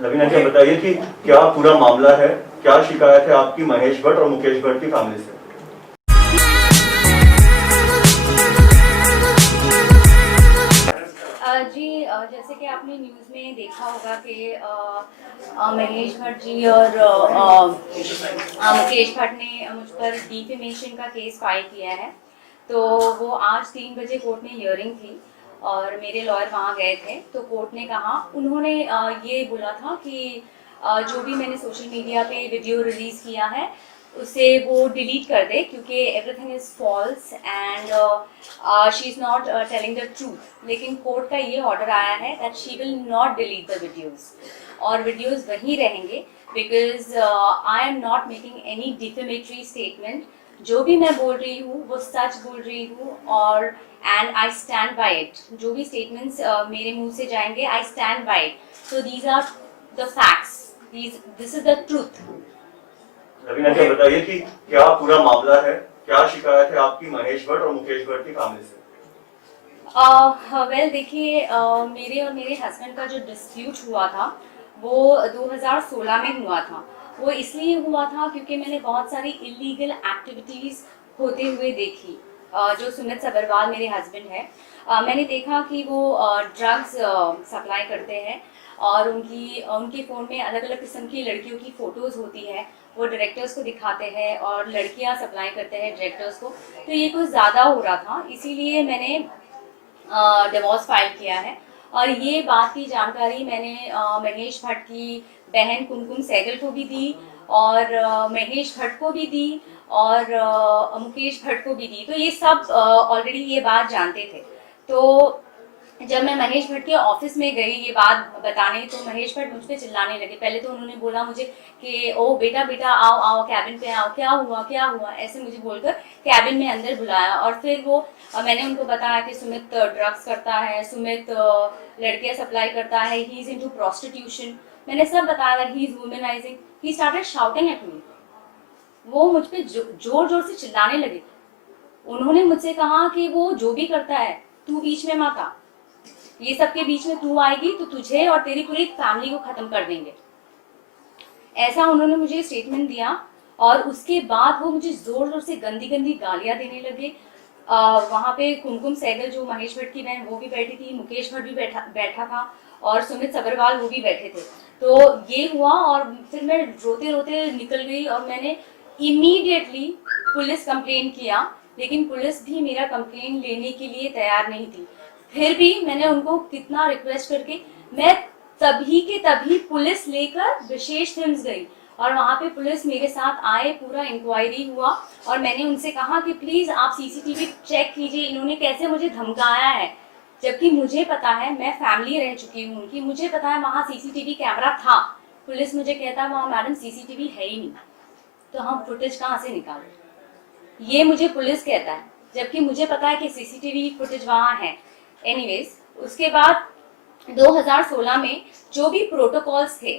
रवीना जी बताइए कि क्या पूरा मामला है, क्या शिकायत है आपकी महेश भट्ट और मुकेश भट्ट की फैमिली से? जी जैसे कि आपने न्यूज़ में देखा होगा कि महेश भट्ट जी और मुकेश भट्ट ने मुझ पर डिफेमेशन का केस फाइल किया है। तो वो आज 3 बजे कोर्ट में हियरिंग थी और मेरे लॉयर वहाँ गए थे। तो कोर्ट ने कहा, उन्होंने ये बोला था कि जो भी मैंने सोशल मीडिया पे वीडियो रिलीज़ किया है उसे वो डिलीट कर दे, क्योंकि everything is false and she is not telling the truth. लेकिन कोर्ट का ये ऑर्डर आया है that she will not delete the videos, और वीडियोज़ वहीं रहेंगे, because I am not making any defamatory statement. जो भी मैं बोल रही हूँ वो सच बोल रही हूँ, और and I stand by it. जो भी स्टेटमेंट्स मेरे मुंह से जाएंगे, I stand by it. So these are the facts, this is the truth. Raveena ji बताइए कि क्या पूरा मामला है, क्या शिकायत है आपकी महेश भट्ट और मुकेश भट्ट की फैमिली से? वेल देखिए, मेरे और मेरे हस्बैंड का जो डिस्प्यूट हुआ था वो 2016 में हुआ था। वो इसलिए हुआ था क्योंकि मैंने बहुत सारी इलीगल एक्टिविटीज़ होते हुए देखी। जो सुमित सब्रवाल मेरे हस्बैंड है, मैंने देखा कि वो ड्रग्स सप्लाई करते हैं, और उनके फ़ोन में अलग अलग किस्म की लड़कियों की फ़ोटोज़ होती है। वो डायरेक्टर्स को दिखाते हैं और लड़कियां सप्लाई करते हैं डायरेक्टर्स को। तो ये कुछ ज़्यादा हो रहा था, इसीलिए मैंने डिवोर्स फाइल किया है। और ये बात की जानकारी मैंने महेश भट्ट की बहन कुमकुम सहगल को भी दी, और महेश भट्ट को भी दी, और मुकेश भट्ट को भी दी। तो ये सब ऑलरेडी ये बात जानते थे। तो जब मैं महेश भट्ट के ऑफिस में गई ये बात बताने, तो महेश भट्ट मुझ पर चिल्लाने लगे। पहले तो उन्होंने बोला मुझे कि ओ बेटा बेटा आओ आओ कैबिन पे आओ, क्या हुआ, ऐसे मुझे बोलकर कैबिन में अंदर बुलाया। और फिर वो मैंने उनको बताया कि सुमित ड्रग्स करता है, सुमित लड़कियां सप्लाई करता है, ही इज इनटू प्रोस्टिट्यूशन। मैंने सब बताया that he is womanising. He started shouting at me. वो मुझ पर जोर जोर से चिल्लाने लगे। उन्होंने मुझसे कहा कि वो जो भी करता है तू बीच में मत आ, ये सब के बीच में तू आएगी तो तुझे और तेरी पूरी फैमिली को खत्म कर देंगे, ऐसा उन्होंने मुझे स्टेटमेंट दिया। और उसके बाद वो मुझे जोर जोर से गंदी गंदी गालियां देने लगे। वहाँ पे कुमकुम सहगल जो महेश भट्ट की बहन वो भी बैठी थी, मुकेश भट्ट भी बैठा था, और सुमित सब्रवाल वो भी बैठे थे। तो ये हुआ और फिर मैं रोते रोते निकल गई, और मैंने इमीडिएटली पुलिस कंप्लेन किया। लेकिन पुलिस भी मेरा कंप्लेन लेने के लिए तैयार नहीं थी। फिर भी मैंने उनको कितना रिक्वेस्ट करके मैं तभी के तभी पुलिस लेकर विशेष फिल्म्स गई, और वहाँ पे पुलिस मेरे साथ आए, पूरा इंक्वायरी हुआ, और मैंने उनसे कहा कि प्लीज़ आप सीसीटीवी चेक कीजिए, इन्होंने कैसे मुझे धमकाया है। जबकि मुझे पता है, मैं फैमिली रह चुकी हूँ उनकी, मुझे पता है वहाँ सीसीटीवी कैमरा था। पुलिस मुझे कहता है वहाँ मैडम सीसीटीवी है ही नहीं, तो हम फुटेज कहाँ से निकालें, ये मुझे पुलिस कहता है, जबकि मुझे पता है कि सीसीटीवी फुटेज वहाँ है। एनीवेज, उसके बाद 2016 में जो भी प्रोटोकॉल्स थे,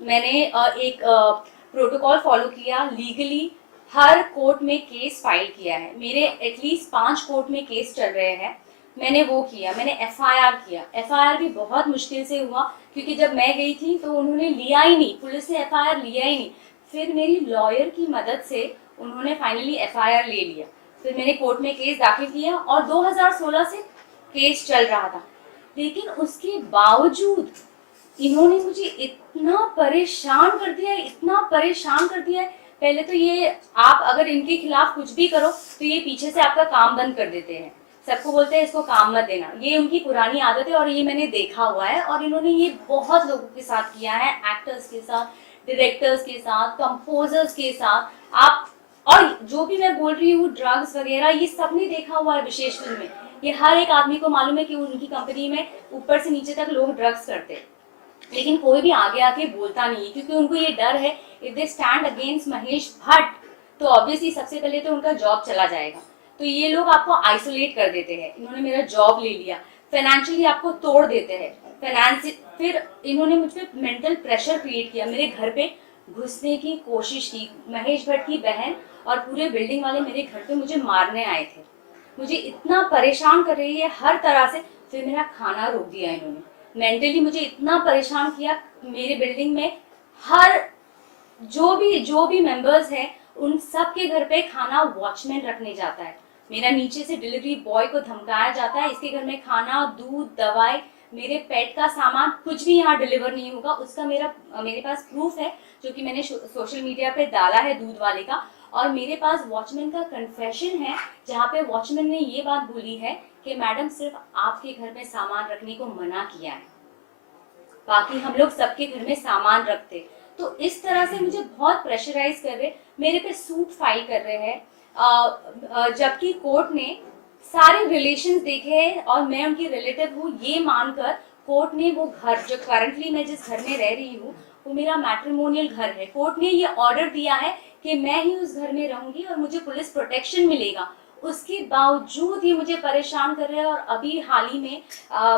मैंने एक प्रोटोकॉल फॉलो किया लीगली। हर कोर्ट में केस फाइल किया है, मेरे एटलीस्ट 5 कोर्ट में केस चल रहे हैं। मैंने वो किया, मैंने एफआईआर किया। एफआईआर भी बहुत मुश्किल से हुआ, क्योंकि जब मैं गई थी तो उन्होंने लिया ही नहीं, पुलिस ने एफआईआर लिया ही नहीं। फिर मेरी लॉयर की मदद से उन्होंने फाइनली एफआईआर ले लिया। फिर मैंने कोर्ट में केस दाखिल किया, और 2016 से केस चल रहा था। लेकिन उसके बावजूद इन्होंने मुझे इतना परेशान कर दिया है, इतना परेशान कर दिया है। पहले तो ये, आप अगर इनके खिलाफ कुछ भी करो तो ये पीछे से आपका काम बंद कर देते हैं, सबको बोलते हैं इसको काम मत देना। ये उनकी पुरानी आदत है, और ये मैंने देखा हुआ है, और इन्होंने ये बहुत लोगों के साथ किया है, एक्टर्स के साथ, डायरेक्टर्स के साथ, कंपोजर्स के साथ। आप, और जो भी मैं बोल रही हूँ ड्रग्स वगैरह, ये सबने देखा हुआ है विशेष फिल्म में। ये हर एक आदमी को मालूम है कि उनकी कंपनी में ऊपर से नीचे तक लोग ड्रग्स करते हैं, लेकिन कोई भी आगे आके बोलता नहीं है, क्योंकि उनको ये डर है if they stand against Mahesh Bhatt तो ऑब्वियसली सबसे पहले तो उनका जॉब चला जाएगा। तो ये लोग आपको आइसोलेट कर देते हैं। इन्होंने मेरा जॉब ले लिया, फाइनेंशियली आपको तोड़ देते हैं, फिर इन्होंने मुझ पर मेंटल प्रेशर क्रिएट किया, मेरे घर पे घुसने की कोशिश की। महेश भट्ट की बहन और पूरे बिल्डिंग वाले मेरे घर पे मुझे मारने आए थे। मुझे इतना परेशान कर रही है हर तरह से। फिर मेरा खाना रोक दिया इन्होंने, मेंटली मुझे इतना परेशान किया। मेरे बिल्डिंग में हर जो भी मेंबर्स हैं उन सब के घर पे खाना वॉचमैन रखने जाता है। मेरा नीचे से डिलीवरी बॉय को धमकाया जाता है, इसके घर में खाना, दूध, दवाई, मेरे पेट का सामान कुछ भी यहाँ डिलीवर नहीं होगा। उसका मेरे पास प्रूफ है जो कि मैंने सोशल मीडिया पे डाला है दूध वाले का। और मेरे पास वॉचमैन का कन्फेशन है जहाँ पे वॉचमैन ने ये बात बोली है कि मैडम सिर्फ आपके घर में सामान रखने को मना किया है, बाकी हम लोग सबके घर में सामान रखते। तो इस तरह से मुझे बहुत प्रेशराइज कर रहे, मेरे पे सूट फाइल कर रहे हैं, जबकि कोर्ट ने सारे रिलेशंस देखे हैं और मैं उनकी रिलेटिव हूँ ये मानकर कोर्ट ने वो घर जो करंटली मैं जिस घर में रह रही हूँ वो मेरा मैट्रिमोनियल घर है, कोर्ट ने ये ऑर्डर दिया है कि मैं ही उस घर में रहूंगी और मुझे पुलिस प्रोटेक्शन मिलेगा। उसके बावजूद ये मुझे परेशान कर रहे हैं। और अभी हाल ही में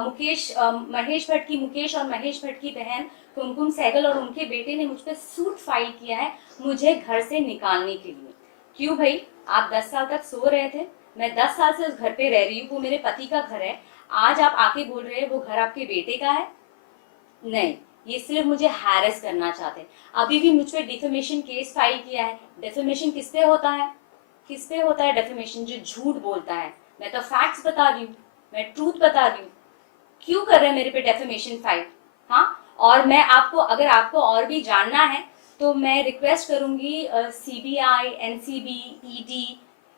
महेश और महेश भट्ट की बहन कुमकुम सहगल और उनके बेटे ने मुझ पर सूट फाइल किया है मुझे घर से निकालने के लिए। क्यों भाई, आप 10 साल तक सो रहे थे, मैं 10 साल से उस घर पे रह रही हूँ, वो मेरे पति का घर है, आज आप आके बोल रहे हैं वो घर आपके बेटे का है? नहीं, ये सिर्फ मुझे हैरेस करना चाहते हैं। अभी भी मुझ पर डिफेमेशन केस फाइल किया है। डिफेमेशन किस पे होता है? किस पे होता है डिफेमेशन? जो झूठ बोलता है। मैं तो फैक्ट्स बता रही हूँ, मैं ट्रूथ बता रही हूँ। क्यों कर रहे हैं मेरे पे डिफेमेशन फाइल? हाँ, और मैं अगर आपको और भी जानना है तो मैं रिक्वेस्ट करूंगी CBI, NCB, ED,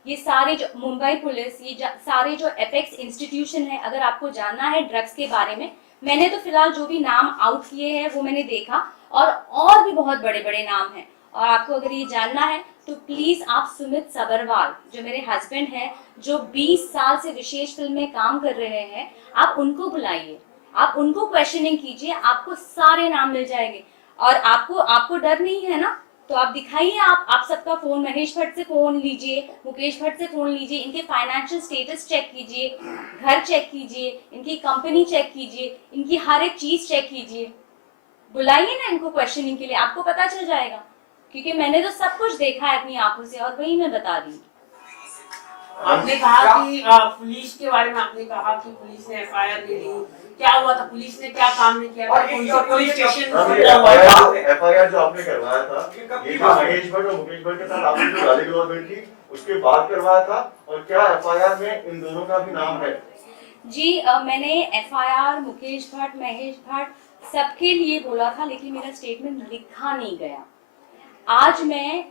ये सारे जो मुंबई पुलिस, सारे जो एपेक्स इंस्टीट्यूशन है, अगर आपको जानना है ड्रग्स के बारे में, मैंने तो फिलहाल जो भी नाम आउट किए हैं वो मैंने देखा और भी बहुत बड़े बड़े नाम हैं। और आपको अगर ये जानना है तो प्लीज आप सुमित सबरवाल जो मेरे हस्बैंड हैं, जो 20 साल से विशेष फिल्म में काम कर रहे हैं, आप उनको बुलाइए, आप उनको क्वेश्चनिंग कीजिए, आपको सारे नाम मिल जाएंगे। और आपको डर नहीं है ना, तो आप दिखाइए, आप सबका फोन, महेश भट्ट से फोन लीजिए, मुकेश भट्ट से फोन लीजिए, इनके फाइनेंशियल स्टेटस चेक कीजिए, घर चेक कीजिए, इनकी कंपनी चेक कीजिए, इनकी हर एक चीज चेक कीजिए। बुलाइए ना इनको क्वेश्चनिंग के लिए, आपको पता चल जाएगा, क्योंकि मैंने तो सब कुछ देखा है अपनी आंखों से और वही मैं बता रही हूँ। आपने कहा कि पुलिस के बारे में आपने कहा कि पुलिस ने FIR ले ली, क्या हुआ था? पुलिस ने क्या काम नहीं किया? पुलिस स्टेशन FIR जो आपने करवाया था, ये जो महेश भट्ट और मुकेश भट्ट के साथ आपने जो गाली गलौज हुई थी उसके बाद करवाया था, और क्या FIR में इन दोनों का भी नाम है? जी, मैंने FIR मुकेश भट्ट, महेश भट्ट सबके लिए बोला था, लेकिन मेरा स्टेटमेंट लिखा नहीं गया। आज मैं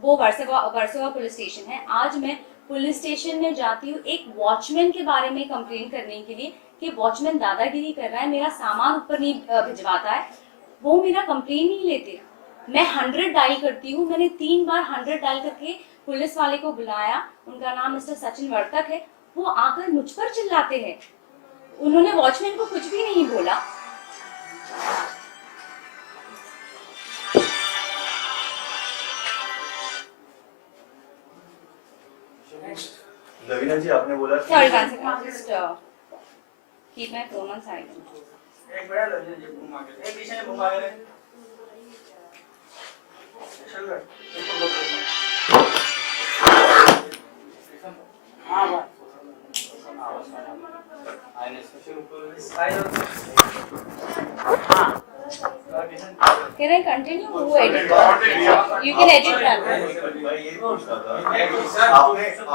वो वर्सोवा पुलिस स्टेशन है, आज मैं पुलिस स्टेशन में जाती हूँ एक वॉचमैन के बारे में कंप्लेन करने के लिए कि वॉचमैन दादागिरी कर रहा है, मेरा सामान ऊपर नहीं भिजवाता है। वो मेरा कंप्लेन नहीं लेते। मैं 100 डायल करती हूँ, मैंने 3 बार 100 डायल करके पुलिस वाले को बुलाया, उनका नाम मिस्टर सचिन वर्तक है, वो आकर मुझ पर चिल्लाते हैं। उन्होंने वॉचमैन को कुछ भी नहीं बोला। लवीना जी, आपने बोला Sorry, one second. Just keep my phone on silent. एक मिनट लवीना जी, घुमा के एक पीछे घुमा के चल रहा हां बात आईने स्पेशल हां Can I continue? वो edit कर, you can edit that. मैं ये पूछ रहा था,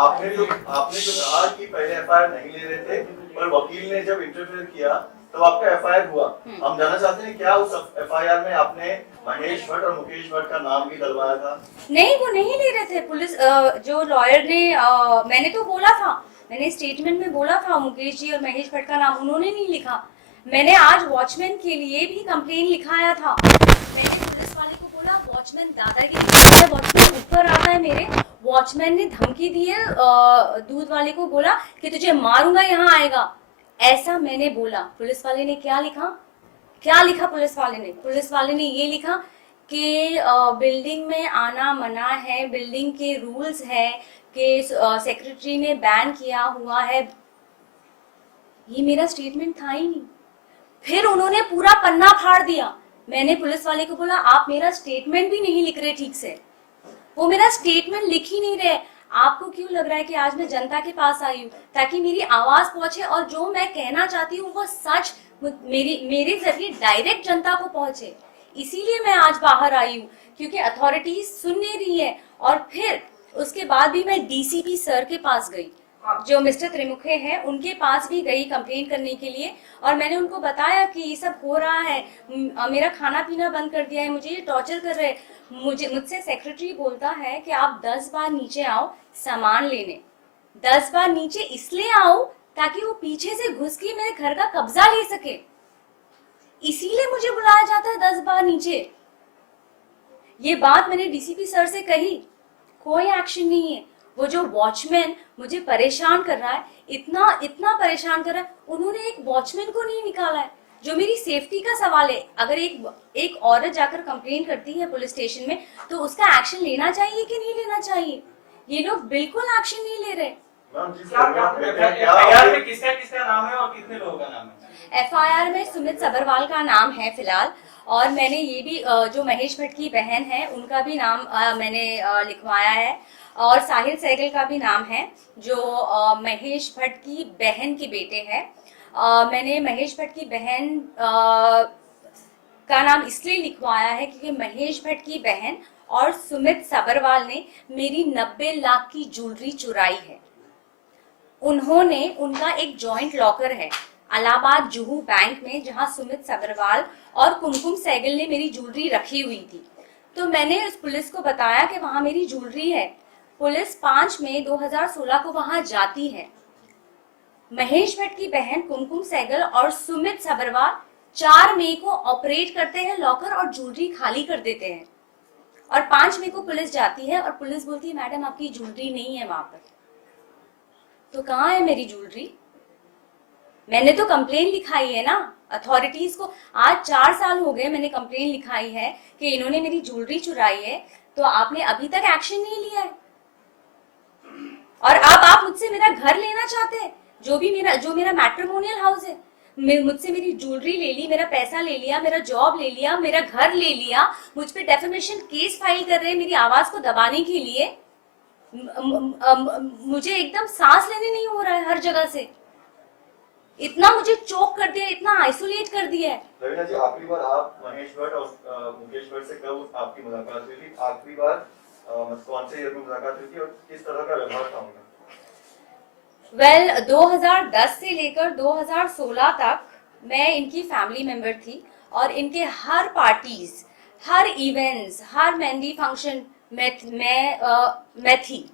आपने जो कहा कि पहले FIR नहीं ले रहे थे, पर वकील ने जब इंटरफेयर किया तो आपका FIR हुआ। हम जानना चाहते हैं क्या उस FIR में आपने महेश भट्ट और मुकेश भट्ट का नाम भी डलवाया था? नहीं, वो नहीं ले रहे थे। पुलिस जो लॉयर ने, मैंने तो बोला था, मैंने स्टेटमेंट में बोला था मुकेश जी और महेश भट्ट का नाम, उन्होंने नहीं लिखा। मैंने आज वॉचमैन के लिए भी कंप्लेन लिखाया था। मैंने पुलिस वाले को बोला वॉचमैन दादागिरी, वॉचमैन ऊपर आता है मेरे, वॉचमैन ने धमकी दी है, दूध वाले को बोला कि तुझे मारूंगा, यहाँ आएगा, ऐसा मैंने बोला। पुलिस वाले ने क्या लिखा पुलिस वाले ने ये लिखा कि बिल्डिंग में आना मना है, बिल्डिंग के रूल्स है कि सेक्रेटरी ने बैन किया हुआ है। ये मेरा स्टेटमेंट था ही नहीं। फिर उन्होंने पूरा पन्ना फाड़ दिया। मैंने पुलिस वाले को बोला आप मेरा स्टेटमेंट भी नहीं लिख रहे ठीक से, वो मेरा स्टेटमेंट लिख ही नहीं रहे। आपको क्यों लग रहा है कि आज मैं जनता के पास आई हूँ ताकि मेरी आवाज पहुंचे और जो मैं कहना चाहती हूँ वो सच मेरे जरिए डायरेक्ट जनता को पहुंचे? इसीलिए मैं आज बाहर आई हूँ, क्योंकि अथॉरिटीज सुन नहीं रही है। और फिर उसके बाद भी मैं डीसीपी सर के पास गई, जो मिस्टर त्रिमुखे हैं, उनके पास भी गई कंप्लेंट करने के लिए। और मैंने उनको बताया कि ये सब हो रहा है, मेरा खाना पीना बंद कर दिया है, मुझे ये टॉर्चर कर रहे हैं। मुझसे सेक्रेटरी बोलता है कि आप 10 बार नीचे आओ सामान लेने। 10 बार नीचे इसलिए आओ ताकि वो पीछे से घुस के मेरे घर का कब्जा ले सके, इसीलिए मुझे बुलाया जाता है 10 बार नीचे। ये बात मैंने डीसीपी सर से कही, कोई एक्शन नहीं है। वो जो वॉचमैन मुझे परेशान कर रहा है, इतना परेशान कर रहा है, उन्होंने एक वॉचमैन को नहीं निकाला है। जो मेरी सेफ्टी का सवाल है, अगर एक औरत जाकर कंप्लेन करती है पुलिस स्टेशन में तो उसका एक्शन लेना चाहिए कि नहीं लेना चाहिए? ये लोग बिल्कुल एक्शन नहीं ले रहे। एफआईआर में किसका किसका नाम है और कितने लोगों का नाम है? एफआईआर में सुमित सबरवाल का नाम है फिलहाल, और मैंने ये भी जो महेश भट्ट की बहन है उनका भी नाम मैंने लिखवाया है, और साहिल सहगल का भी नाम है जो महेश भट्ट की बहन के बेटे हैं। मैंने महेश भट्ट की बहन का नाम इसलिए लिखवाया है क्योंकि महेश भट्ट की बहन और सुमित सबरवाल ने मेरी 90 लाख की ज्वेलरी चुराई है। उन्होंने, उनका एक जॉइंट लॉकर है इलाहाबाद जुहू बैंक में, जहां सुमित सबरवाल और कुमकुम सहगल ने मेरी ज्वेलरी रखी हुई थी। तो मैंने उस पुलिस को बताया कि वहां मेरी ज्वेलरी है। पुलिस 5 मई 2016 को वहां जाती है। महेश भट्ट की बहन कुमकुम सहगल और सुमित सबरवाल 4 मई को ऑपरेट करते हैं लॉकर और ज्वेलरी खाली कर देते हैं। और 5 मई को पुलिस जाती है और पुलिस बोलती है मैडम आपकी ज्वेलरी नहीं है वहां पर। तो कहाँ है मेरी ज्वेलरी? मैंने तो कंप्लेन लिखाई है ना अथॉरिटीज को। आज 4 साल हो गए मैंने कंप्लेन लिखाई है कि इन्होंने मेरी ज्वेलरी चुराई है, तो आपने अभी तक एक्शन नहीं लिया है। और अब आप मुझसे मेरा घर लेना चाहते हैं, जो मेरा मैट्रिमोनियल हाउस है। मुझसे मेरी ज्वेलरी ले ली, मेरा पैसा ले लिया, मेरा जॉब ले लिया, मेरा घर ले लिया, मुझ पे डेफेमेशन केस फाइल कर रहे हैं मेरी आवाज को दबाने के लिए। मुझे एकदम सांस लेने नहीं हो रहा है हर जगह से। इतना मुझे चोक कर दिया, इतना आइसोलेट कर दिया है। रवीना जी, आखिरी बार आप महेश भट्ट और मुकेश भट्ट से कब आपकी मुलाकात हुई थी? आखिरी बार कौन से ईयर में मुलाकात हुई थी और किस तरह का व्यवहार था उनका? 2010 से लेकर 2016 तक मैं इनकी फैमिली मेंबर थी और इनके हर पार्टीज, हर इवेंट्स, हर मेहंदी फंक्शन मैं थी।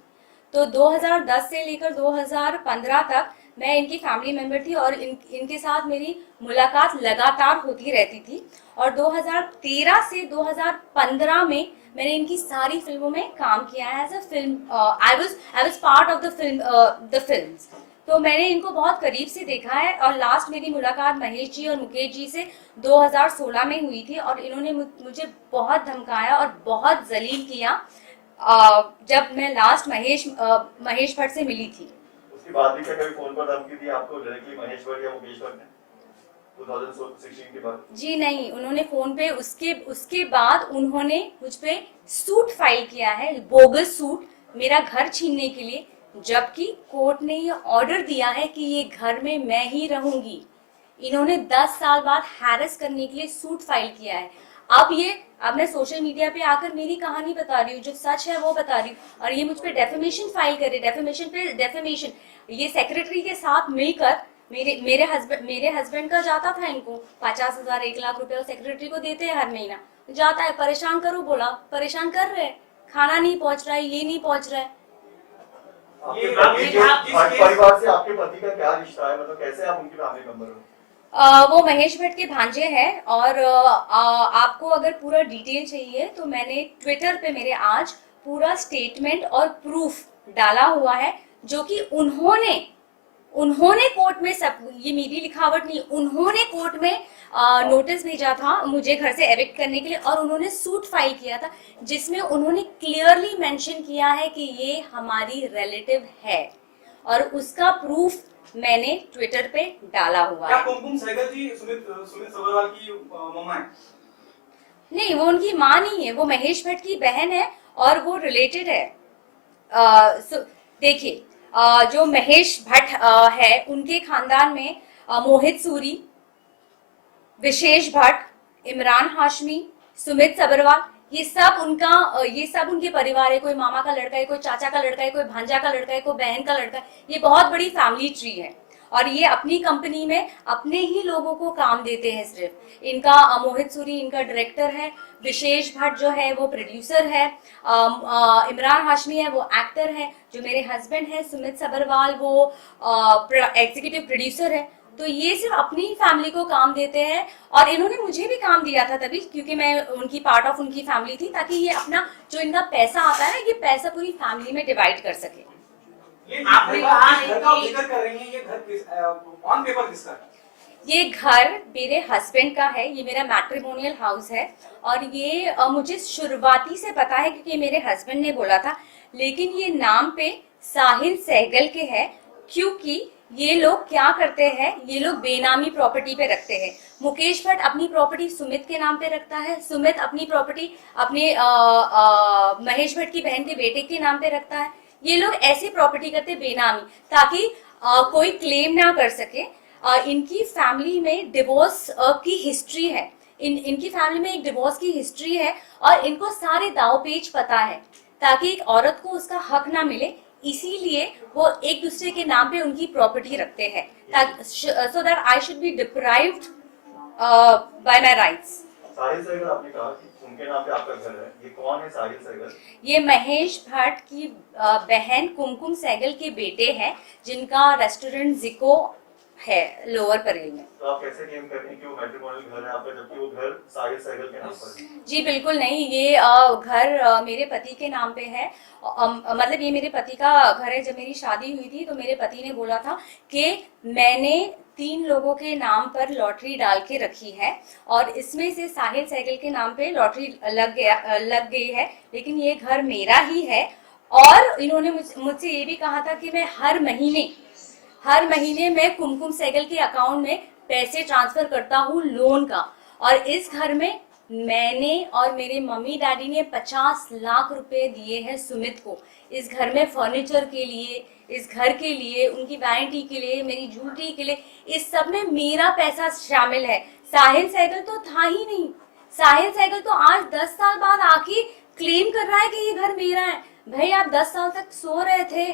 तो 2010 से लेकर 2015 तक मैं इनकी फैमिली मेंबर थी और इनके साथ मेरी मुलाकात लगातार होती रहती थी। और 2013 से 2015 में मैंने इनकी सारी फिल्मों में काम किया है as a film. I was part of the films. तो मैंने इनको बहुत करीब से देखा है। और लास्ट मेरी मुलाकात महेश जी और मुकेश जी से 2016 में हुई थी और इन्होंने मुझे बहुत धमकाया और बहुत जलील किया जब मैं लास्ट महेश भट्ट से मिली थी। उसके बाद भी क्या कभी फोन पर धमकी दी आपको डायरेक्टली महेश भट्ट या मुकेश भट्ट ने 2016 के बाद? जी नहीं, उन्होंने फोन पे उसके बाद उन्होंने मुझ पे सूट फाइल किया है, बोगस सूट, मेरा घर छीनने के लिए, जबकि कोर्ट ने ये ऑर्डर दिया है कि ये घर में मैं ही रहूंगी। इन्होंने 10 साल बाद हैरेस करने के लिए सूट फाइल किया है। अब मैं सोशल मीडिया पे आकर मेरी कहानी बता रही हूँ, जो सच है वो बता रही हूँ, और ये मुझ पे डेफेमेशन फाइल करे, डेफेमेशन पे डेफेमेशन। ये सेक्रेटरी के साथ मिलकर मेरे हस्बैंड का जाता था इनको 50,000 1 लाख रुपए सेक्रेटरी को देते हैं हर महीना। जाता है, परेशान करो बोला, परेशान कर रहे, खाना नहीं पहुंच रहा है, ये नहीं पहुंच रहा है। परिवार से आपके पति का क्या रिश्ता है, मतलब कैसे आप उनकी फैमिली मेंबर हो? वो महेश भट्ट के भांजे हैं। और आपको अगर पूरा डिटेल चाहिए तो मैंने ट्विटर पे मेरे आज पूरा स्टेटमेंट और प्रूफ डाला हुआ है, जो कि उन्होंने कोर्ट में, सब ये मेरी लिखावट नहीं, उन्होंने कोर्ट में नोटिस भेजा था मुझे घर से एविक्ट करने के लिए, और उन्होंने सूट फाइल किया था जिसमें उन्होंने क्लियरली मेंशन किया है कि ये हमारी रिलेटिव है, और उसका प्रूफ मैंने ट्विटर पे डाला हुआ है। क्या कुमकुम सहगल जी सुमित सबरवाल की मम्मा है? नहीं, वो उनकी माँ नहीं है, वो महेश भट्ट की बहन है और वो रिलेटेड है। देखिए, जो महेश भट्ट है, उनके खानदान में मोहित सूरी, विशेष भट्ट, इमरान हाशमी, सुमित सबरवाल, ये सब उनके परिवार है। कोई मामा का लड़का है, कोई चाचा का लड़का है, कोई भांजा का लड़का है, कोई बहन का लड़का है। ये बहुत बड़ी फैमिली ट्री है और ये अपनी कंपनी में अपने ही लोगों को काम देते हैं सिर्फ। इनका मोहित सूरी इनका डायरेक्टर है, विशेष भट्ट जो है वो प्रोड्यूसर है, इमरान हाशमी है वो एक्टर है, जो मेरे हस्बैंड है सुमित सबरवाल वो एग्जीक्यूटिव प्रोड्यूसर है। तो ये सिर्फ अपनी ही फैमिली को काम देते हैं और इन्होंने मुझे भी काम दिया था तभी, क्योंकि मैं उनकी पार्ट ऑफ उनकी फैमिली थी, ताकि ये अपना जो इनका पैसा आता है ना, ये पैसा पूरी फैमिली में डिवाइड कर सके। ये आपने कहा है घर का कि- जिक्र कर रही हैं, ये घर ऑन पेपर किसका है? ये घर मेरे हस्बैंड का है, ये मेरा मैट्रिमोनियल हाउस है और ये मुझे शुरुआती से पता है क्योंकि मेरे हस्बैंड ने बोला था, लेकिन ये नाम पे साहिल सहगल के है, क्योंकि ये लोग क्या करते हैं, ये लोग बेनामी प्रॉपर्टी पे रखते हैं। मुकेश भट्ट अपनी प्रॉपर्टी सुमित के नाम पे रखता है, सुमित अपनी प्रॉपर्टी अपने महेश भट्ट की बहन के बेटे के नाम पे रखता है। ये लोग ऐसी प्रॉपर्टी करते हैं बेनामी, ताकि कोई क्लेम ना कर सके। इनकी फैमिली में डिवोर्स की हिस्ट्री है, इनकी फैमिली में एक डिवोर्स की हिस्ट्री है और इनको सारे दाव पेच पता है, ताकि एक औरत को उसका हक ना मिले, इसीलिए वो एक दूसरे के नाम पे उनकी प्रॉपर्टी रखते हैं, so that I should be deprived by my rights. Sahil Sehgal आपने कहा कि उनके नाम पे आपका घर है, ये कौन है साहिल सहगल? ये महेश भट्ट की बहन कुमकुम सहगल के बेटे हैं, जिनका रेस्टोरेंट जिको है लोअर परेल में। तो आप कैसे क्लेम कर रहे हैं कि वो मैट्रिमोनियल घर है आपका, जबकि वो घर साहिल सहगल के नाम पर है? जी बिल्कुल नहीं, ये घर मेरे पति के नाम पे है। मतलब ये मेरे पति का घर है। जब मेरी शादी हुई थी तो मेरे पति ने बोला था कि मैंने 3 लोगों के नाम पर लॉटरी डाल के रखी है और इसमें से साहिल सहगल के नाम पे लॉटरी लग गई है, लेकिन ये घर मेरा ही है। और इन्होंने मुझसे ये भी कहा था कि मैं हर महीने मैं कुमकुम सहगल के अकाउंट में पैसे ट्रांसफर करता हूँ लोन का। और इस घर में मैंने और मेरे मम्मी डैडी ने 50 लाख रुपए दिए हैं सुमित को, इस घर में फर्नीचर के लिए, इस घर के लिए, उनकी वैनिटी के लिए, मेरी ज्वेलरी के लिए, इस सब में मेरा पैसा शामिल है। साहिल सहगल तो था ही नहीं। साहिल सहगल तो आज 10 साल बाद आके क्लेम कर रहा है कि ये घर मेरा है। भाई आप 10 साल तक सो रहे थे।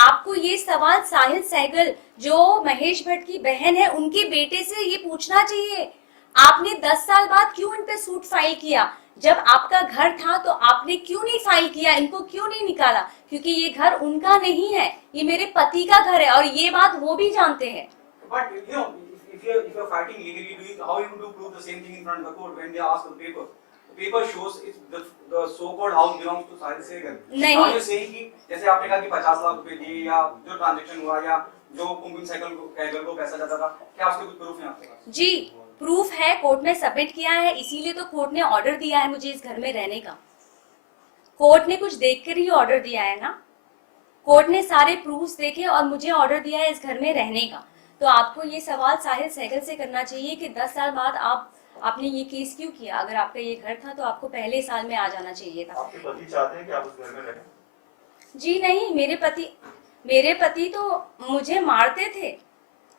आपको ये सवाल साहिल सहगल जो महेश भट्ट की बहन है उनके बेटे से ये पूछना चाहिए। आपने 10 साल बाद क्यों इन पे सूट फाइल किया? जब आपका घर था तो आपने क्यों नहीं फाइल किया? इनको क्यों नहीं निकाला? क्योंकि ये घर उनका नहीं है, ये मेरे पति का घर है और ये बात वो भी जानते हैं। But you know, if you're fighting legally, how you do prove the same thing in front of the court when they ask for the paper? The paper shows the so-called house belongs to Sahil Sehgal. नहीं। Now you're saying कि जैसे आपने कहा कि 50 लाख रुपए दिए या जो ट्रांजैक्शन हुआ या जो कुमकुम सहगल को पैसा जाता था, क्या उसके कुछ प्रूफ है आपके पास? जी प्रूफ है, कोर्ट में सबमिट किया है, इसीलिए तो कोर्ट ने ऑर्डर दिया है मुझे इस घर में रहने का। कोर्ट ने कुछ देखकर ही ऑर्डर दिया है ना, कोर्ट ने सारे प्रूफ्स देखे और मुझे ऑर्डर दिया है इस घर में रहने का। तो आपको ये सवाल साहिल सहगल से करना चाहिए कि 10 साल बाद आपने ये केस क्यों किया? अगर आपका ये घर था तो आपको पहले साल में आ जाना चाहिए था। आपके पति चाहते हैं कि आप उस घर में रहें? जी नहीं, मेरे पति तो मुझे मारते थे,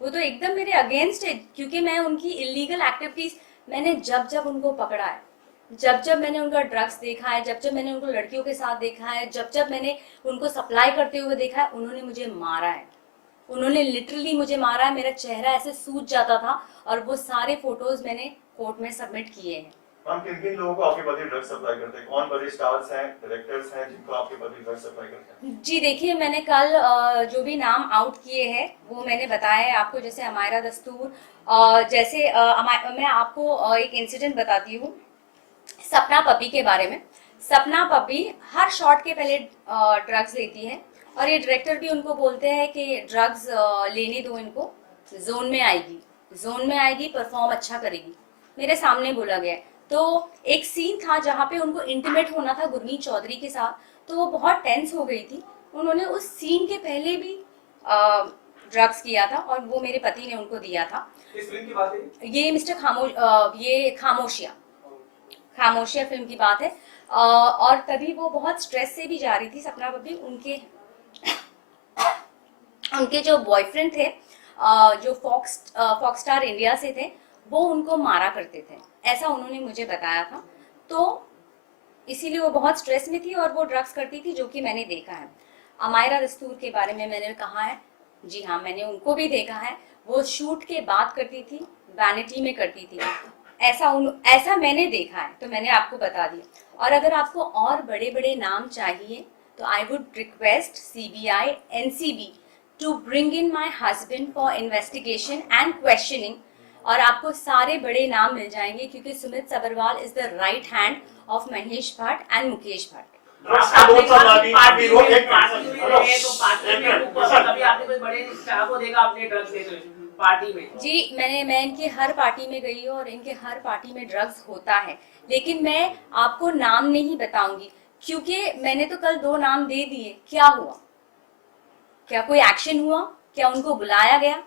वो तो एकदम मेरे अगेंस्ट है, क्योंकि मैं उनकी इलीगल एक्टिविटीज, मैंने जब उनको पकड़ा है, जब मैंने उनका ड्रग्स देखा है, जब मैंने उनको लड़कियों के साथ देखा है, जब मैंने उनको सप्लाई करते हुए देखा है, उन्होंने मुझे मारा है। उन्होंने लिटरली मुझे मारा है, मेरा चेहरा ऐसे सूज जाता था और वो सारे फोटोज मैंने कोर्ट में सबमिट किए हैं। हम किन लोगों को आपके पति ड्रग्स सप्लाई करते हैं? कौन बड़े स्टार्स हैं, डायरेक्टर्स हैं जिनको आपके पति ड्रग्स सप्लाई करते हैं? जी देखिए, मैंने कल जो भी नाम आउट किए हैं वो मैंने बताया है आपको, जैसे अमायरा दस्तूर, जैसे मैं आपको एक इंसिडेंट बताती हूँ सपना पपी के बारे में। सपना पपी हर शॉट के पहले ड्रग्स लेती है और ये डायरेक्टर भी उनको बोलते हैं कि ड्रग्स लेने दो इनको, जोन में आएगी, परफॉर्म अच्छा करेगी। मेरे सामने बोला गया। तो एक सीन था जहाँ पे उनको इंटीमेट होना था गुरमीत चौधरी के साथ, तो वो बहुत टेंस हो गई थी। उन्होंने उस सीन के पहले भी ड्रग्स किया था और वो मेरे पति ने उनको दिया था। इस फिल्म की बात है? ये खामोशिया फिल्म की बात है। और तभी वो बहुत स्ट्रेस से भी जा रही थी, सपना भाभी। उनके जो बॉयफ्रेंड थे जो फॉक्स स्टार इंडिया से थे, वो उनको मारा करते थे, ऐसा उन्होंने मुझे बताया था। तो इसीलिए वो बहुत स्ट्रेस में थी और वो ड्रग्स करती थी, जो कि मैंने देखा है। अमायरा दस्तूर के बारे में मैंने कहा है, जी हाँ, मैंने उनको भी देखा है। वो शूट के बाद करती थी, वैनिटी में करती थी, ऐसा मैंने देखा है, तो मैंने आपको बता दिया। और अगर आपको और बड़े बड़े नाम चाहिए तो I would request CBI NCB to bring in my husband for investigation and questioning, और आपको सारे बड़े नाम मिल जाएंगे, क्योंकि Sumit Sabharwal is the right hand of Mahesh Bhatt and Mukesh Bhatt. आपने कहा कि पार्टी में रहे तो पार्टी में कभी आपने कोई बड़े स्टार को देखा आपने ड्रग्स देते हुए पार्टी में? जी, मैं इनकी हर पार्टी में गई हूँ और इनके हर पार्टी में ड्रग्स होता है, लेकिन मैं आपको नाम नहीं बताऊंगी, क्योंकि मैंने तो कल 2 नाम दे दिए। क्या हुआ? क्या कोई एक्शन हुआ? क्या उनको बुलाया गया?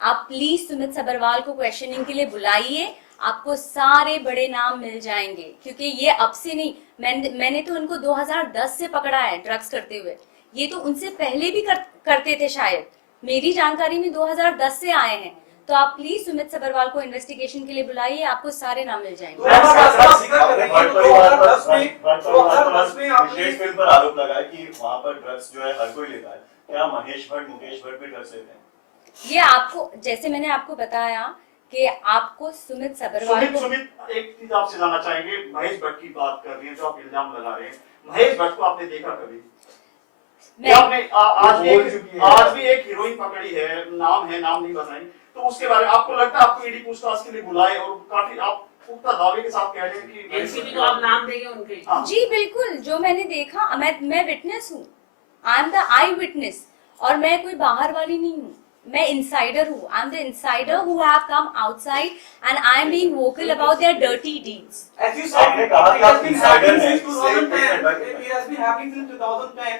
आप प्लीज सुमित सबरवाल को क्वेश्चनिंग के लिए बुलाइए, आपको सारे बड़े नाम मिल जाएंगे, क्योंकि ये अब से नहीं, मैंने तो इनको 2010 से पकड़ा है ड्रग्स करते हुए। ये तो उनसे पहले भी करते थे शायद, मेरी जानकारी में 2010 से आए हैं। तो आप प्लीज सुमित सबरवाल को इन्वेस्टिगेशन के लिए बुलाइए, आपको सारे नाम मिल जाएंगे। विशेष फिल्म पर आरोप लगा है कि वहाँ पर ड्रग्स जो है हर कोई लेता है, क्या महेश भट्ट मुकेश भट्ट भी ड्रग्स लेते हैं? ये आपको, जैसे मैंने आपको बताया कि आपको सुमित सबरवाल को, सुमित एक चीज आपसे जानना चाहेंगे, महेश भट्ट की बात कर रही हैं जो आप इल्जाम लगा रहे हैं, महेश भट्ट को आपने देखा कभी? आपने आज भी एक हीरोइन पकड़ी है, नाम नहीं बताई, तो उसके बारे में आपको लगता है आपको ईडी पूछताछ के लिए बुलाए, और काफी आप पुख्ता दावे के साथ कह रहे हैं कि एनसीबी को आप नाम देंगे उनके? जी बिल्कुल, जो मैंने देखा, मैं विटनेस हूँ, I am the I witness, और मैं कोई बाहर वाली नहीं हूँ, मैं इंसाइडर हूँ। I am the insider who have come outside and I am being vocal about their dirty deeds. As you said, it has been happening since 2010. It has been happening since 2010.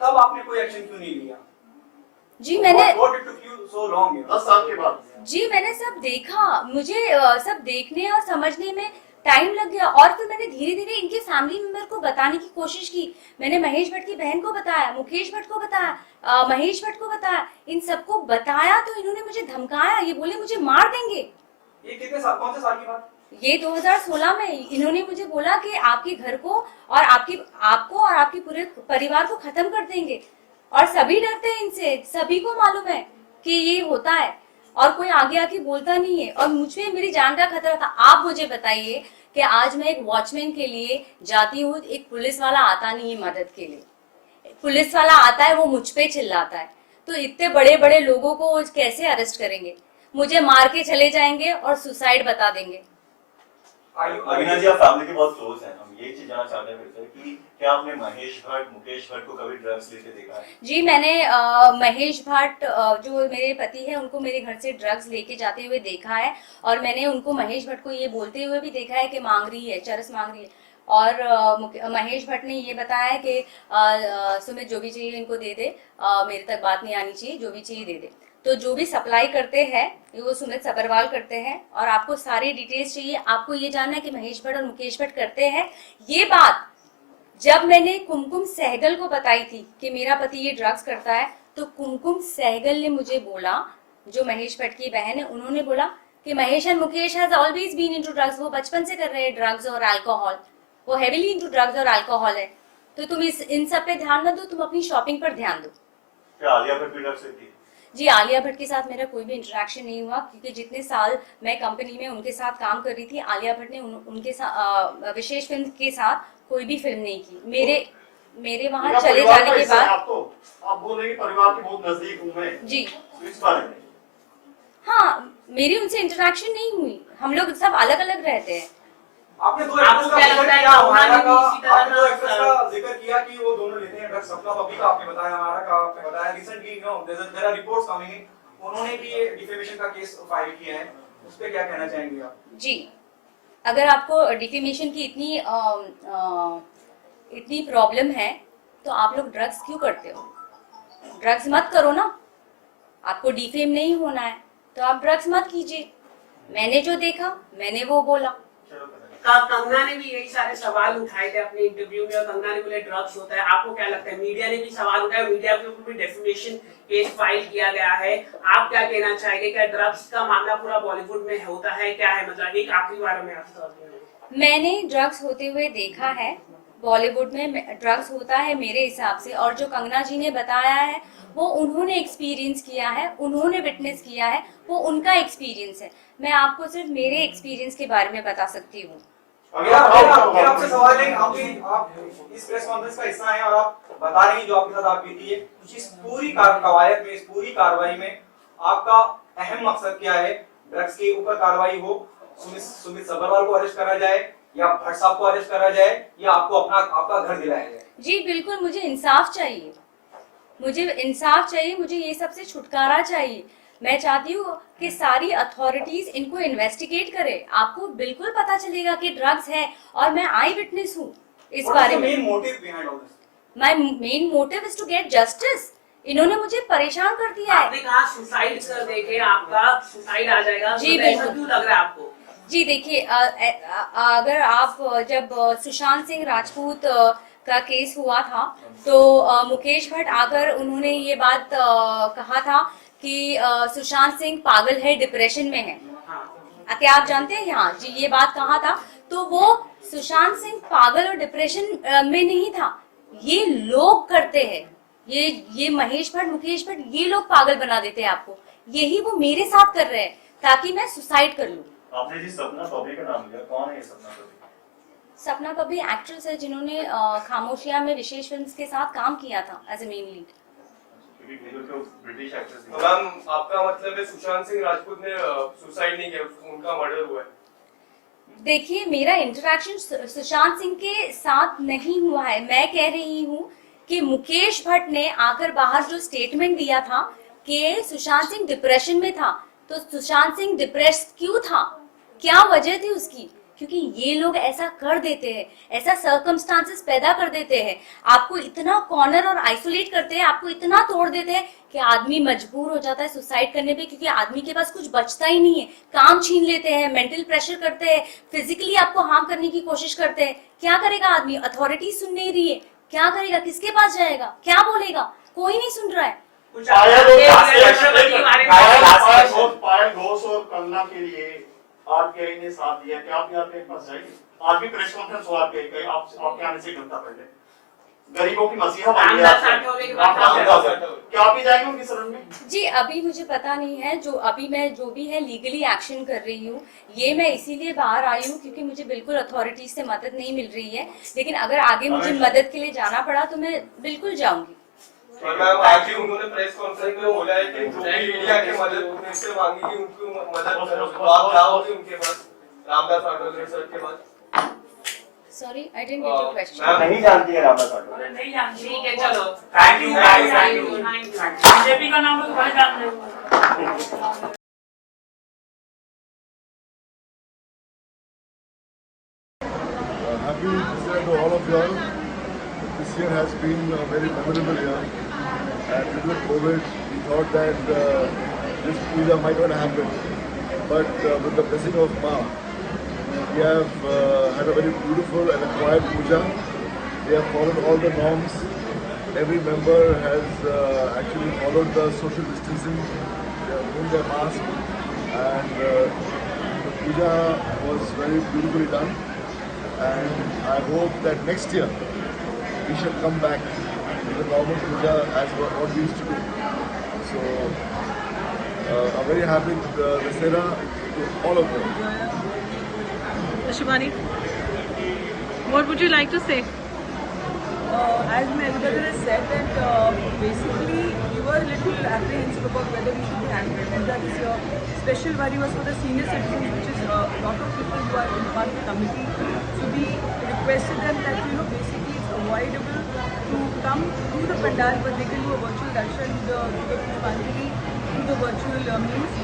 तब आपने कोई action क्यों नहीं लिया? जी मैंने, What it took you so long? 10 साल के बाद जी मैंने सब देखा, मुझे सब देखने और समझने में टाइम लग गया, और फिर मैंने धीरे धीरे इनके फैमिली मेंबर को बताने की कोशिश की। मैंने महेश भट्ट की बहन को बताया, मुकेश भट्ट को बताया, महेश भट्ट को बताया, इन सबको बताया, तो इन्होंने मुझे धमकाया, ये बोले मुझे मार देंगे। ये कितने साल, कौन से साल की बात? ये 2016 में इन्होंने मुझे बोला कि आपके घर को और आपको और आपके पूरे परिवार को खत्म कर देंगे, और सभी डरते हैं इनसे, सभी को मालूम है कि ये होता है, और कोई आगे आके बोलता नहीं है, और मुझे मेरी जान का खतरा था। आप मुझे बताइए कि आज मैं एक वॉचमैन के लिए जाती हूँ, एक पुलिस वाला आता नहीं है मदद के लिए, पुलिस वाला आता है वो मुझ पे चिल्लाता है, तो इतने बड़े बड़े लोगों को कैसे अरेस्ट करेंगे? मुझे मार के चले जाएंगे और सुसाइड बता देंगे। अविनाश जी, आप फैमिली के बहुत क्लोज हैं, हम ये चीज जानना चाहते हैं कि क्या आपने महेश भट्ट मुकेश भट्ट को कभी ड्रग्स लेते देखा है? जी मैंने महेश भट्ट जो मेरे पति है, उनको मेरे घर से ड्रग्स लेके जाते हुए देखा है, और मैंने उनको महेश भट्ट को ये बोलते हुए भी देखा है कि मांग रही है, चरस मांग रही है, और महेश भट्ट ने ये बताया है कि सुमित जो भी चाहिए इनको दे दे, मेरे तक बात नहीं आनी चाहिए, जो भी चाहिए दे दे। तो जो भी सप्लाई करते हैं वो सुमित सबरवाल करते हैं, और आपको सारी डिटेल्स चाहिए, आपको ये जानना है कि महेश भट्ट और मुकेश भट्ट करते हैं। ये बात जब मैंने कुमकुम सहगल को बताई थी कि मेरा पति ये ड्रग्स करता है, तो कुमकुम सहगल ने मुझे बोला, जो महेश भट्ट की बहन है, उन्होंने बोला कि Mahesh and Mukesh has always been into drugs, वो बचपन से कर रहे हैं ड्रग्स और अल्कोहल, वो हेविली इनटू ड्रग्स और अल्कोहल है, तो तुम इन सब पे ध्यान मत दो, तुम अपनी शॉपिंग पर ध्यान दो। क्या आलिया भट्ट भी ड्रग्स लेती है? जी आलिया भट्ट के साथ मेरा कोई भी इंटरेक्शन नहीं हुआ, क्योंकि जितने साल मैं कंपनी में उनके साथ काम कर रही थी, आलिया भट्ट ने उनके साथ विशेष फिल्म के साथ कोई भी फिल्म नहीं की। मेरे वहाँ चले जाने के बाद आप बोल रहे हैं कि परिवार के बहुत नजदीक हूँ मैं जी, इस बारे में हाँ, मेरी उनसे इंटरेक्शन नहीं हुई, हम लोग सब अलग अलग रहते हैं। आपने दो आपको क्या लगता है कि हमारा का, इसी तरह आपने दो का- एक्टर्स का जिक्र किया कि वो दोनों लेते हैं ड्रग्स, सपना बबी का आपने बताया, हमारा का आपने बताया, recently there are reports coming in, उन्होंने भी ये डिफेमेशन का केस फाइल किया है, उस पे क्या कहना चाहेंगे आप? जी, अगर आपको डिफेमेशन की इतनी प्रॉब्लम है, तो आप लोग ड्रग्स क्यों करते हो? ड्रग्स मत करो ना, आपको डिफेम नहीं होना है तो आप ड्रग्स मत कीजिए। मैंने जो देखा मैंने वो बोला। कंगना ने भी यही सारे सवाल उठाए थे अपने इंटरव्यू में, और कंगना ने बोले ड्रग्स होता है। आपको क्या लगता है? मीडिया ने भी सवाल उठाया, मीडिया के ऊपर भी डेफिमेशन केस फाइल किया गया है। आप क्या कहना चाहेंगे? क्या ड्रग्स का मामला पूरा बॉलीवुड में होता है? क्या है मतलब, एक आखिरी बार में आपसे। मैंने ड्रग्स होते हुए देखा है, बॉलीवुड में ड्रग्स होता है मेरे हिसाब से, और जो कंगना जी ने बताया है वो उन्होंने एक्सपीरियंस किया है, उन्होंने विटनेस किया है, वो उनका एक्सपीरियंस है। मैं आपको सिर्फ मेरे एक्सपीरियंस के बारे में बता सकती हूँ। मेरा आपसे सवाल है, आप इस प्रेस कॉन्फ्रेंस का हिस्सा हैं और आप बता रही हैं जो आपके साथ आप बीती है, कुछ इस पूरी कवायद में, इस पूरी कार्रवाई में आपका अहम मकसद क्या है? ड्रग्स के ऊपर कार्रवाई हो, सुमित सब्बरवाल को अरेस्ट करा जाए, या भट्ट साहब को अरेस्ट करा जाए, या आपको आपका घर दिलाया जाए? जी बिल्कुल, मुझे इंसाफ चाहिए, मुझे इंसाफ चाहिए, मुझे ये सबसे छुटकारा चाहिए। मैं चाहती हूँ कि सारी अथॉरिटीज इनको इन्वेस्टिगेट करे। आपको बिल्कुल पता चलेगा कि ड्रग्स है, और मैं आई विटनेस हूँ इस बारे में। My main motive is to get justice. इन्होंने मुझे परेशान कर दिया है। आपने कहा सुसाइड कर देंगे, आपका सुसाइड आ जाएगा, जी तो ऐसा क्यों लग रहा है आपको? जी देखिए, अगर आप जब सुशांत सिंह राजपूत का केस हुआ था तो मुकेश भट्ट आकर उन्होंने ये बात कहा था कि सुशांत सिंह पागल है, डिप्रेशन में है। क्या आप जानते हैं? हाँ जी, ये बात कहा था। तो वो सुशांत सिंह पागल और डिप्रेशन में नहीं था, ये लोग करते हैं, ये महेश भट्ट, मुकेश भट्ट, ये लोग पागल बना देते हैं आपको। यही वो मेरे साथ कर रहे हैं ताकि मैं सुसाइड कर लूं। आपने जी सपना पब्बी का नाम लिया, कौन है ये सपना पब्बी? सपना पब्बी एक्ट्रेस है जिन्होंने खामोशिया में विशेष फिल्म्स के साथ काम किया था as a main lead. British actress. तो मैम आपका मतलब है सुशांत सिंह राजपूत ने सुसाइड नहीं किया, उनका मर्डर हुआ है? देखिए, मेरा इंटरेक्शन सुशांत सिंह के साथ नहीं हुआ है। मैं कह रही हूँ कि मुकेश भट्ट ने आकर बाहर जो स्टेटमेंट दिया था कि सुशांत सिंह डिप्रेशन में था, तो सुशांत सिंह डिप्रेस क्यों था, क्या वजह थी उसकी? क्योंकि ये लोग ऐसा कर देते हैं, ऐसा सर्कमस्टांसेस पैदा कर देते हैं, आपको इतना कॉर्नर और आइसोलेट करते हैं, आपको इतना तोड़ देते हैं कि आदमी मजबूर हो जाता है सुसाइड करने पे, क्योंकि आदमी के पास कुछ बचता ही नहीं है। काम छीन लेते हैं, मेंटल प्रेशर करते हैं, फिजिकली आपको हार्म करने की कोशिश करते हैं। क्या करेगा आदमी? अथॉरिटी सुन नहीं रही है, क्या करेगा? किसके पास जाएगा? क्या बोलेगा? कोई नहीं सुन रहा है। पायल घोष और कंगना के लिए आरपीआई ने साथ दिया, क्या आप यहाँ पे पास जाएंगे? आज भी प्रेस कॉन्फ्रेंस हुआ आरपीआई का, आपके आने से एक घंटा पहले। गरीबों की मसीहा बन गया, क्या आप भी जाएंगे उनकी शरण में? जी अभी मुझे पता नहीं है, अभी मैं जो भी है लीगली एक्शन कर रही हूँ। ये मैं इसीलिए बाहर आई हूँ क्योंकि मुझे बिल्कुल अथॉरिटी से मदद नहीं मिल रही है, लेकिन अगर आगे मुझे मदद के लिए जाना पड़ा तो मैं बिल्कुल जाऊंगी। और मैम आज ही उन्होंने प्रेस कॉन्फ्रेंस में बोला है कि जो भी मीडिया की मदद उनसे मांगी कि उनको मदद करो, तो आप जाओगे उनके पास रामदास आठवले सर के पास? Sorry, I didn't get your question. Ma'am नहीं जानती है रामदास आठवले? नहीं जानती। ठीक है, चलो, thank you guys, thank you. BJP का नाम तो बड़े जानते हो। Happy to say to all of you all, this year has been a very memorable year. And due to COVID, we thought that this puja might not happen. But with the blessing of Ma, we have had a very beautiful and a quiet puja. We have followed all the norms. Every member has actually followed the social distancing. They have worn their mask. And the puja was very beautifully done. And I hope that next year we shall come back to the normal puja as what we used to do. So, I'm very happy with Dussehra to all of them. Shivani, what would you like to say? As my elder has said that basically we were a little apprehensive about whether we should be handled, and that this special worry was for the senior citizens, which is a lot of people who are in part of the committee. So we requested them that basically it's avoidable to come to the pandal, but they can do a virtual darshan to the Pushpanjali through the virtual means,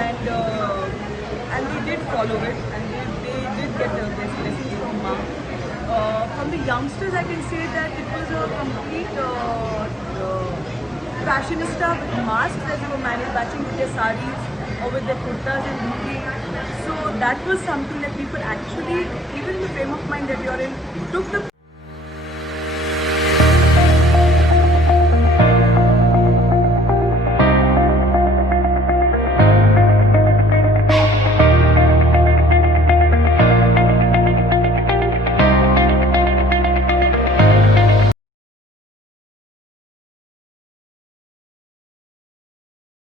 and they did follow it, and they did get their blessing from Ma. From the youngsters, I can say that it was a complete fashionista with masks that they were matching with their saris or with their kurtas and dhoti. So that was something that people actually, even the frame of mind that you're in, took the